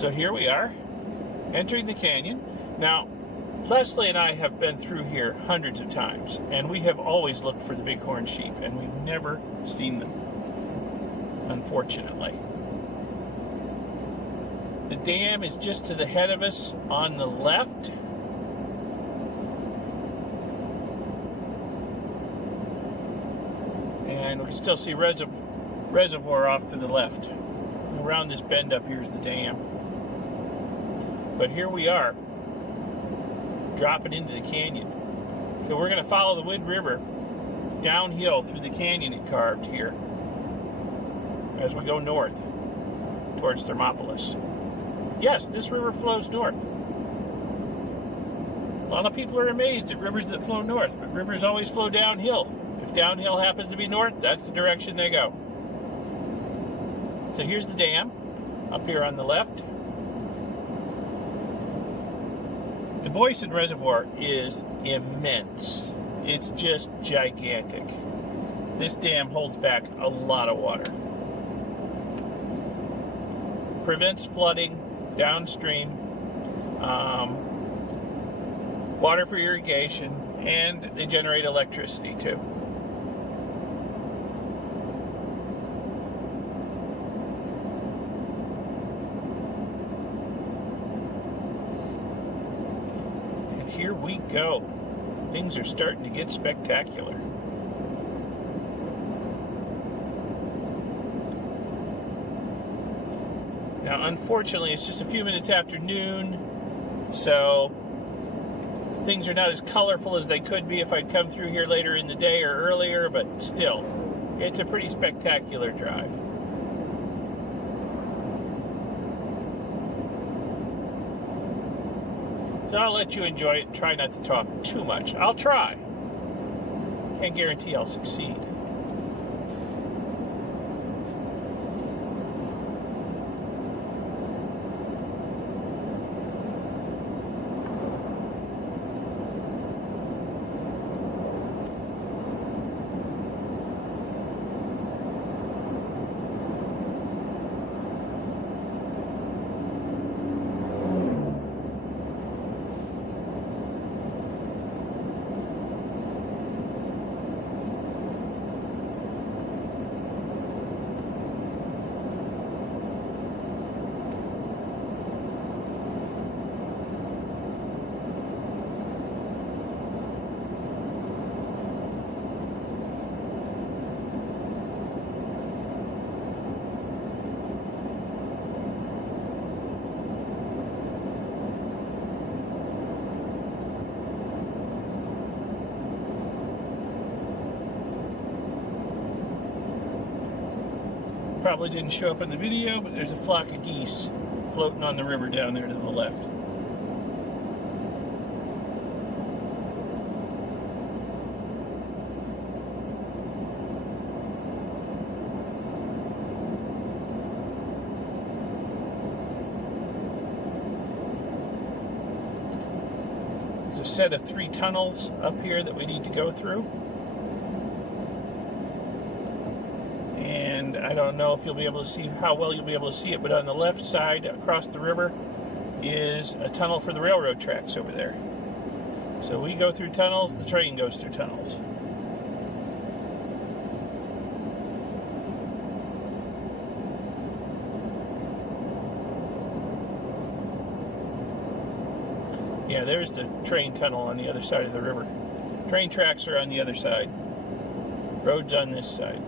So here we are, entering the canyon. Now, Leslie and I have been through here hundreds of times, and we have always looked for the bighorn sheep, and we've never seen them, unfortunately. The dam is just to the head of us on the left. And we can still see reservoir off to the left. Around this bend up here is the dam. But here we are, dropping into the canyon. So we're going to follow the Wood River downhill through the canyon it carved here as we go north towards Thermopolis. Yes, this river flows north. A lot of people are amazed at rivers that flow north, but rivers always flow downhill. If downhill happens to be north, that's the direction they go. So here's the dam up here on the left. The Boysen Reservoir is immense. It's just gigantic. This dam holds back a lot of water. Prevents flooding downstream, water for irrigation, and they generate electricity too. Here we go. Things are starting to get spectacular. Now, unfortunately, it's just a few minutes after noon, so things are not as colorful as they could be if I'd come through here later in the day or earlier, but still, it's a pretty spectacular drive. So I'll let you enjoy it and try not to talk too much. I'll try. Can't guarantee I'll succeed. Probably didn't show up in the video, but there's a flock of geese floating on the river down there to the left. There's a set of 3 tunnels up here that we need to go through. And I don't know if you'll be able to see how well you'll be able to see it, but on the left side across the river is a tunnel for the railroad tracks over there. So we go through tunnels, the train goes through tunnels. Yeah, there's the train tunnel on the other side of the river. Train tracks are on the other side. Road's on this side.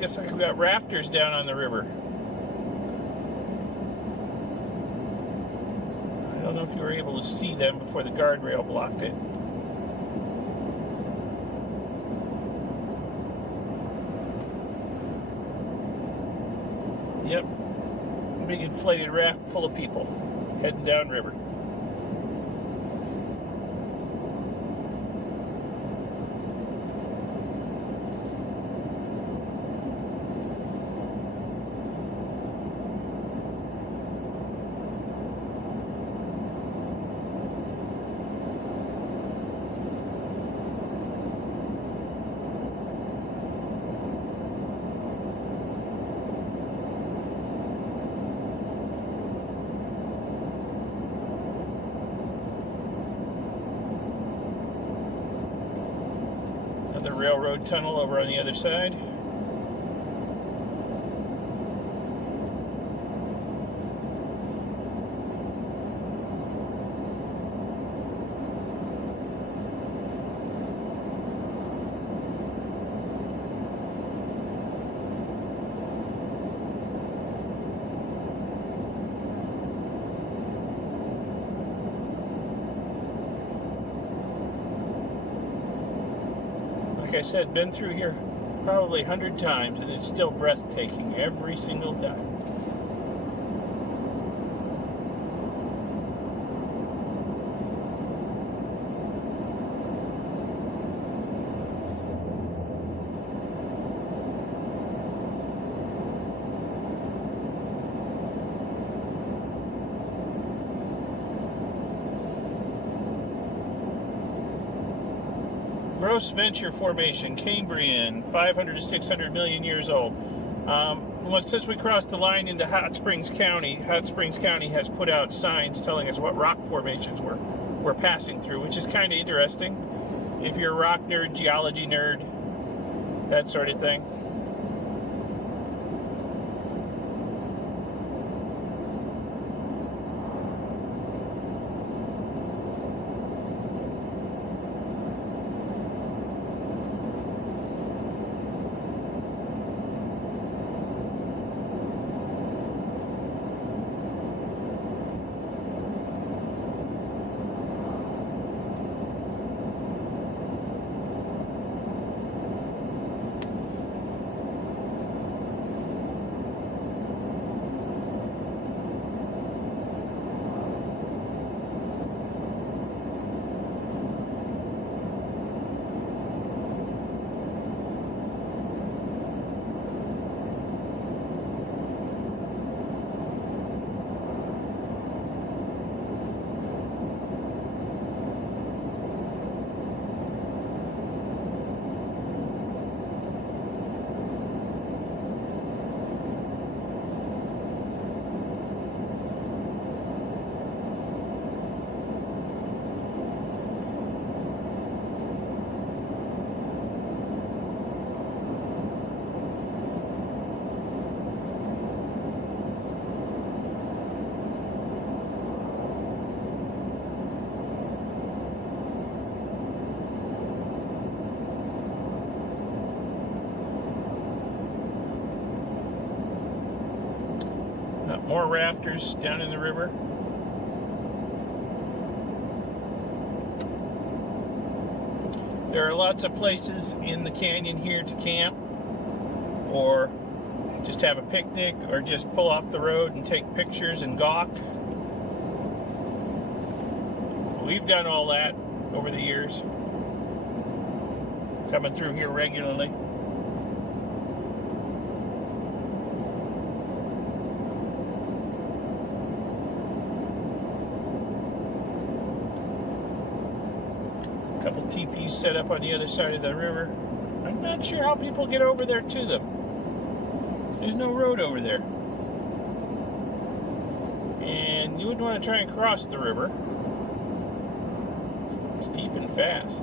Looks like we got rafters down on the river. I don't know if you were able to see them before the guardrail blocked it. Yep, big inflated raft full of people heading downriver. railroad tunnel over on the other side. Like I said, been through here probably 100 times, and it's still breathtaking every single time. Gross Venture Formation, Cambrian, 500 to 600 million years old. Since we crossed the line into Hot Springs County has put out signs telling us what rock formations we're passing through, which is kind of interesting. If you're a rock nerd, geology nerd, that sort of thing. More rafters down in the river. There are lots of places in the canyon here to camp, or just have a picnic, or just pull off the road and take pictures and gawk. We've done all that over the years, coming through here regularly. Couple teepees set up on the other side of the river. I'm not sure how people get over there to them. There's no road over there. And you wouldn't want to try and cross the river. It's deep and fast.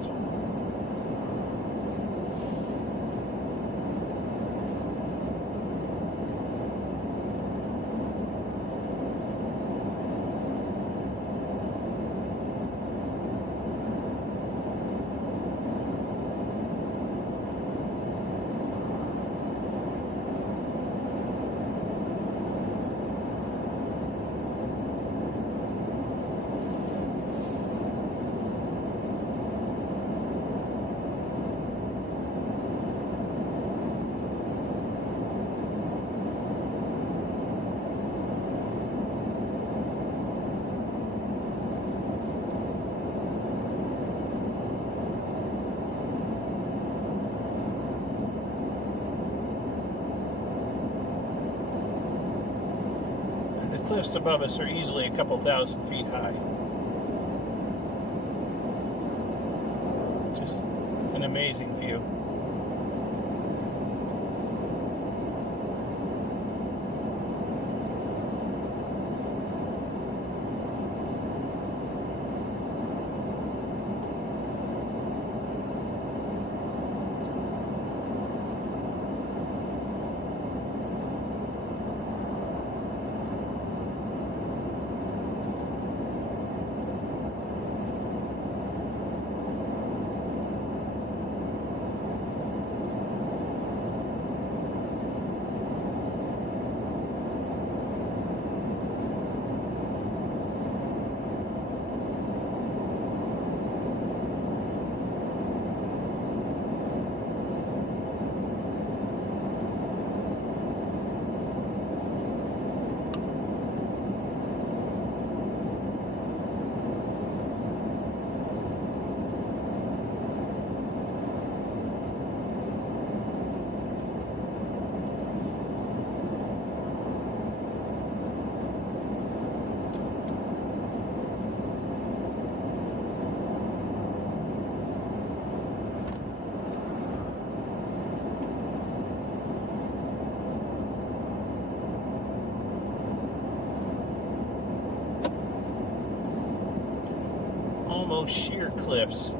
The cliffs above us are easily a couple thousand feet high. Just an amazing view. most sheer cliffs.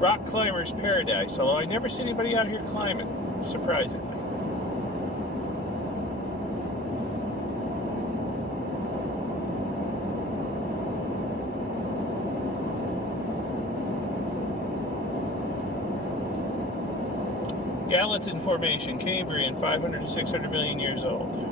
Rock climber's paradise, although I never see anybody out here climbing, surprisingly. Gallatin Formation, Cambrian, 500 to 600 million years old.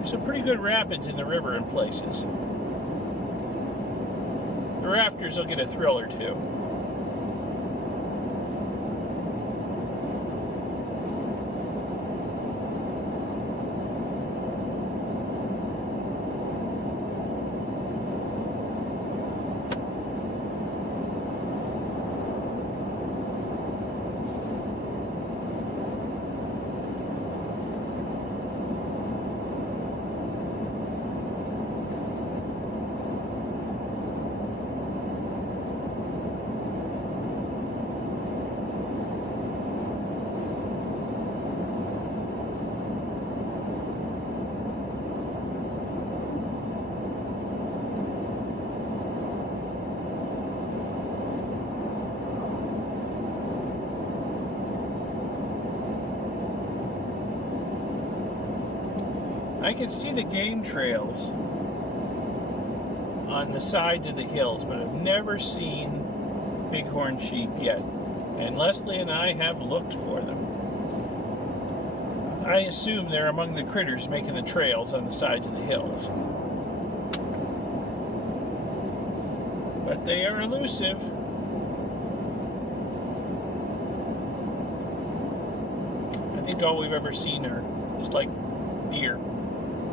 There's some pretty good rapids in the river in places. The rafters will get a thrill or two. I can see the game trails on the sides of the hills, but I've never seen bighorn sheep yet. And Leslie and I have looked for them. I assume they're among the critters making the trails on the sides of the hills. But they are elusive. I think all we've ever seen are just like deer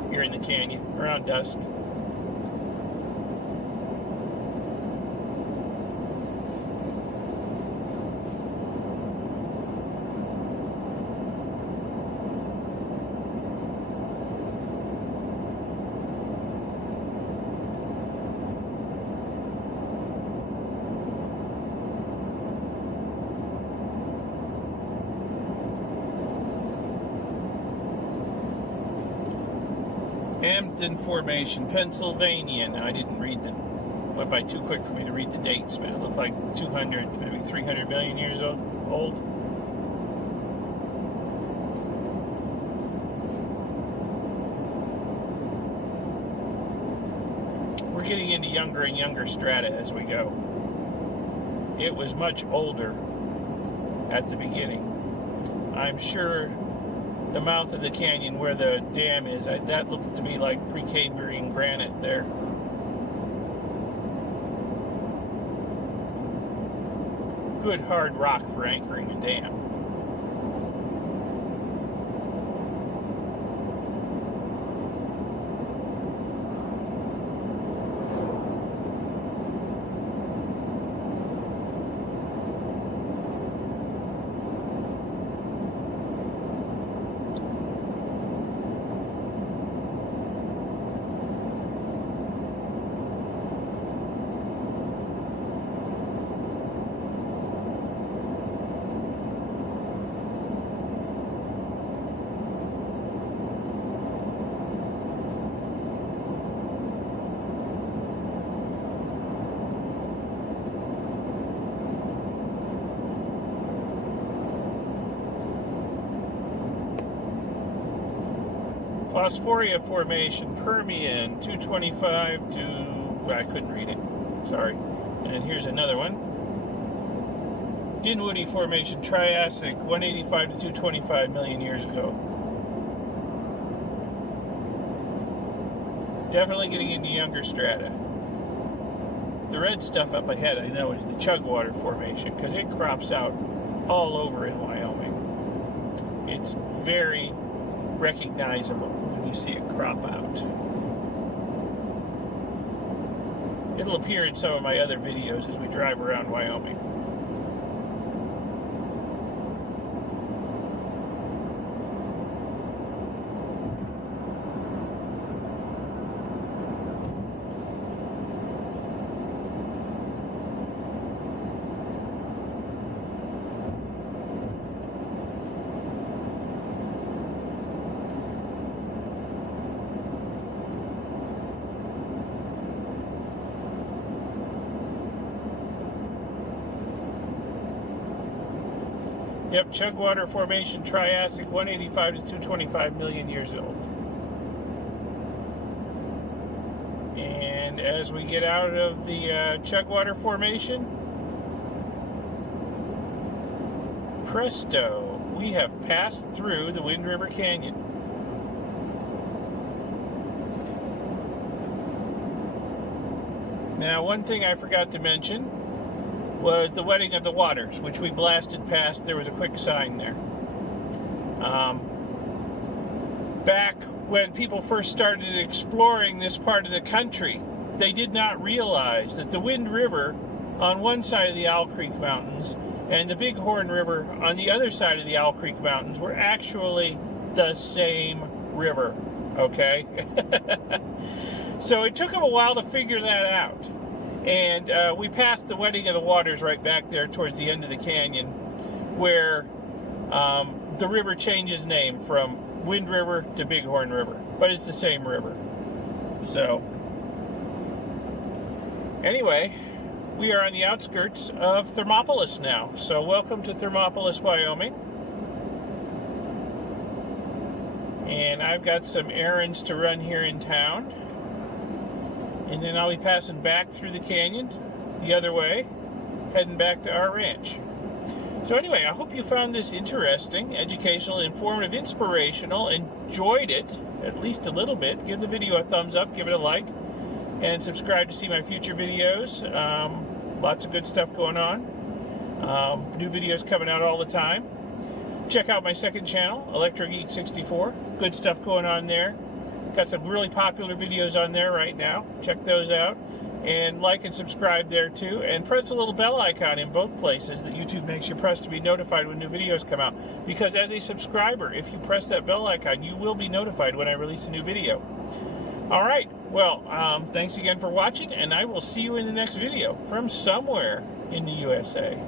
here in the canyon around dusk. Hampton Formation, Pennsylvania. Now, I didn't read the, went by too quick for me to read the dates, but it looked like 200, maybe 300 million years old. We're getting into younger and younger strata as we go. It was much older at the beginning. I'm sure the mouth of the canyon where the dam is, that looked to me like Precambrian granite there. Good hard rock for anchoring a dam. Phosphoria Formation, Permian, 225 to, I couldn't read it, sorry. And here's another one. Dinwoody Formation, Triassic, 185 to 225 million years ago. Definitely getting into younger strata. The red stuff up ahead, I know, is the Chugwater Formation, because it crops out all over in Wyoming. It's very recognizable when you see it crop out. It'll appear in some of my other videos as we drive around Wyoming. Yep, Chugwater Formation, Triassic, 185 to 225 million years old. And as we get out of the Chugwater Formation, presto, we have passed through the Wind River Canyon. Now, one thing I forgot to mention was the wetting of the waters, which we blasted past. There was a quick sign there. Back when people first started exploring this part of the country, they did not realize that the Wind River on one side of the Owl Creek Mountains and the Bighorn River on the other side of the Owl Creek Mountains were actually the same river, okay? So it took them a while to figure that out. And we passed the wetting of the waters right back there towards the end of the canyon, where the river changes name from Wind River to Bighorn River, but it's the same river. So, anyway, we are on the outskirts of Thermopolis now. So welcome to Thermopolis, Wyoming. And I've got some errands to run here in town. And then I'll be passing back through the canyon the other way, heading back to our ranch. So anyway, I hope you found this interesting, educational, informative, inspirational, enjoyed it, at least a little bit. Give the video a thumbs up, give it a like, and subscribe to see my future videos. Lots of good stuff going on. New videos coming out all the time. Check out my second channel, ElectroGeek64. Good stuff going on there. Got some really popular videos on there right now. Check those out. And like and subscribe there too. And press the little bell icon in both places that YouTube makes you press to be notified when new videos come out. Because as a subscriber, if you press that bell icon, you will be notified when I release a new video. Alright, well, thanks again for watching, and I will see you in the next video from somewhere in the USA.